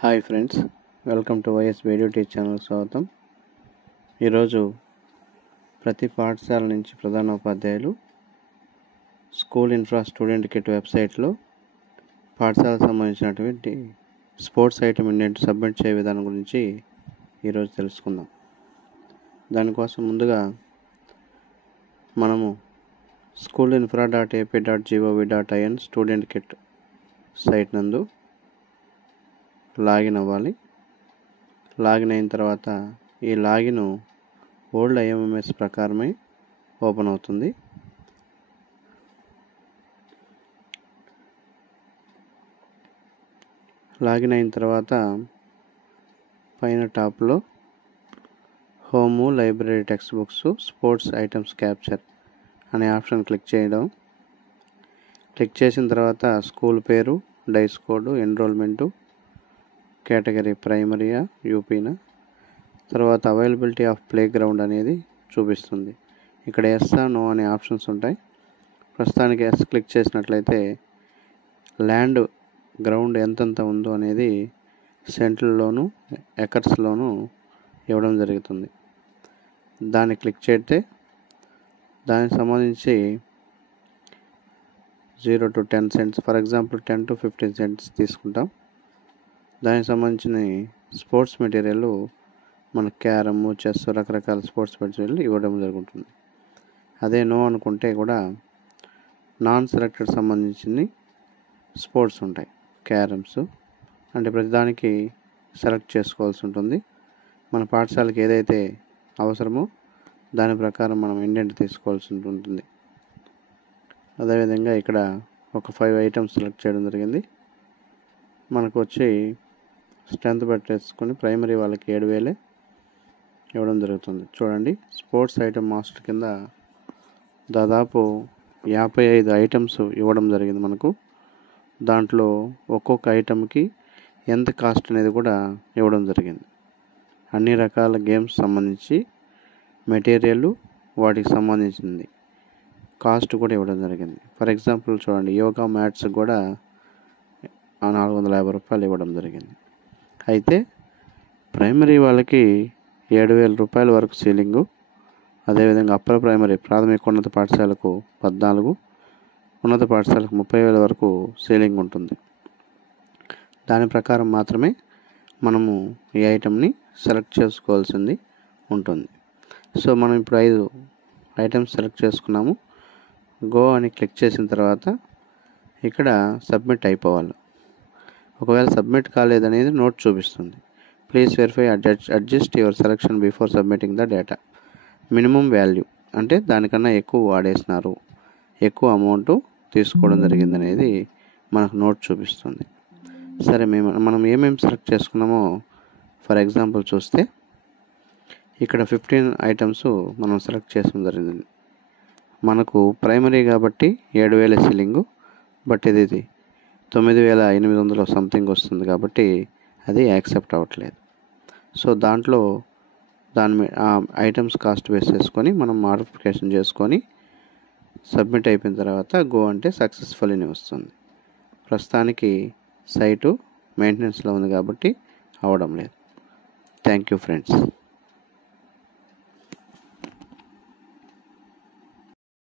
Hi friends, welcome to YS video teach channel స్వాగతం. ఈరోజు ప్రతి పాఠశాల నుంచి ప్రధానోపాధ్యాయులు స్కూల్ ఇన్ఫ్రా స్టూడెంట్ కిట్ వెబ్సైట్లో పాఠశాలకు సంబంధించినటువంటి స్పోర్ట్స్ ఐటమ్ ఇండెంట్ సబ్మిట్ చేయ విధానం గురించి ఈరోజు తెలుసుకుందాం. దానికోసం ముందుగా మనము schoolinfra.ap.gov.in స్టూడెంట్ కిట్ సైట్ నందు లాగిన్ అవ్వాలి. లాగిన్ అయిన తర్వాత ఈ లాగిన్ ఓల్డ్ ఐఎంఎంఎస్ ప్రకారమే ఓపెన్ అవుతుంది. లాగిన్ అయిన తర్వాత పైన టాప్లో home, library, text books, sports items capture అనే ఆప్షన్ క్లిక్ చేయడం. క్లిక్ చేసిన తర్వాత స్కూల్ పేరు, డైస్ కోడ్, ఎన్రోల్మెంటు, కేటగిరీ ప్రైమరీయా యూపీనా, తర్వాత అవైలబిలిటీ ఆఫ్ ప్లే గ్రౌండ్ అనేది చూపిస్తుంది. ఇక్కడ ఎస్ నో అనే ఆప్షన్స్ ఉంటాయి. ప్రస్తుతానికి ఎస్ క్లిక్ చేసినట్లయితే ల్యాండ్ గ్రౌండ్ ఎంతెంత ఉందో అనేది సెంట్లలోను ఎకర్స్లోను ఇవ్వడం జరుగుతుంది. దాన్ని క్లిక్ చేస్తే దానికి సంబంధించి 0 to 10 cents, for example 10 to 15 cents తీసుకుంటాం. దానికి సంబంధించిన స్పోర్ట్స్ మెటీరియల్ మన క్యారమ్, చెస్, రకరకాల స్పోర్ట్స్ మెటీరియల్ ఇవ్వడం జరుగుతుంది. అదే నో అనుకుంటే కూడా నాన్ సెలెక్టెడ్ సంబంధించిన స్పోర్ట్స్ ఉంటాయి. క్యారమ్స్ అంటే ప్రతిదానికి సెలెక్ట్ చేసుకోవాల్సి ఉంటుంది. మన పాఠశాలకి ఏదైతే అవసరమో దాని ప్రకారం మనం ఇండెంట్ తీసుకోవాల్సి ఉంటుంది. అదేవిధంగా ఇక్కడ ఒక 5 ఐటమ్స్ సెలెక్ట్ చేయడం జరిగింది. మనకు వచ్చి స్ట్రెంత్ పెట్టేసుకొని ప్రైమరీ వాళ్ళకి 7,000 ఇవ్వడం జరుగుతుంది. చూడండి, స్పోర్ట్స్ ఐటమ్ మాస్టర్ కింద దాదాపు 55 ఐటమ్స్ ఇవ్వడం జరిగింది మనకు. దాంట్లో ఒక్కొక్క ఐటమ్కి ఎంత కాస్ట్ అనేది కూడా ఇవ్వడం జరిగింది. అన్ని రకాల గేమ్స్ సంబంధించి మెటీరియల్, వాటికి సంబంధించింది కాస్ట్ కూడా ఇవ్వడం జరిగింది. ఫర్ ఎగ్జాంపుల్ చూడండి, యోగా మ్యాట్స్ కూడా 450 రూపాయలు ఇవ్వడం జరిగింది. అయితే ప్రైమరీ వాళ్ళకి 7,000 రూపాయల వరకు సీలింగు, అదేవిధంగా అప్పర్ ప్రైమరీ ప్రాథమిక ఉన్నత పాఠశాలకు 14, ఉన్నత పాఠశాలకు 30,000 వరకు సీలింగ్ ఉంటుంది. దాని ప్రకారం మాత్రమే మనము ఈ ఐటమ్ని సెలెక్ట్ చేసుకోవాల్సింది ఉంటుంది. సో మనం ఇప్పుడు 5 ఐటమ్స్ సెలెక్ట్ చేసుకున్నాము. గో అని క్లిక్ చేసిన తర్వాత ఇక్కడ సబ్మిట్ అయిపోవాలి. ఒకవేళ సబ్మిట్ కాలేదనేది నోట్ చూపిస్తుంది. Please verify adjust your selection before submitting the data. Minimum value అంటే దానికన్నా ఎక్కువ వాడేసినారు, ఎక్కువ అమౌంట్ తీసుకోవడం జరిగింది అనేది మనకు నోట్ చూపిస్తుంది. సరే, మనం ఏమేమి సెలెక్ట్ చేసుకున్నామో ఫర్ ఎగ్జాంపుల్ చూస్తే ఇక్కడ 15 ఐటమ్స్ మనం సెలెక్ట్ చేయడం జరిగింది. మనకు ప్రైమరీ కాబట్టి 7,000 సీలింగు, బట్ ఇది 9,800 సంథింగ్ వస్తుంది కాబట్టి అది యాక్సెప్ట్ అవ్వట్లేదు. సో దాంట్లో ఐటమ్స్ కాస్ట్ బేస్ చేసుకొని మనం మాడిఫికేషన్ చేసుకొని సబ్మిట్ అయిపోయిన తర్వాత గో అంటే సక్సెస్ఫుల్ అని వస్తుంది. ప్రస్తుతానికి సైటు మెయింటెనెన్స్లో ఉంది కాబట్టి అవ్వడం లేదు. Thank you friends.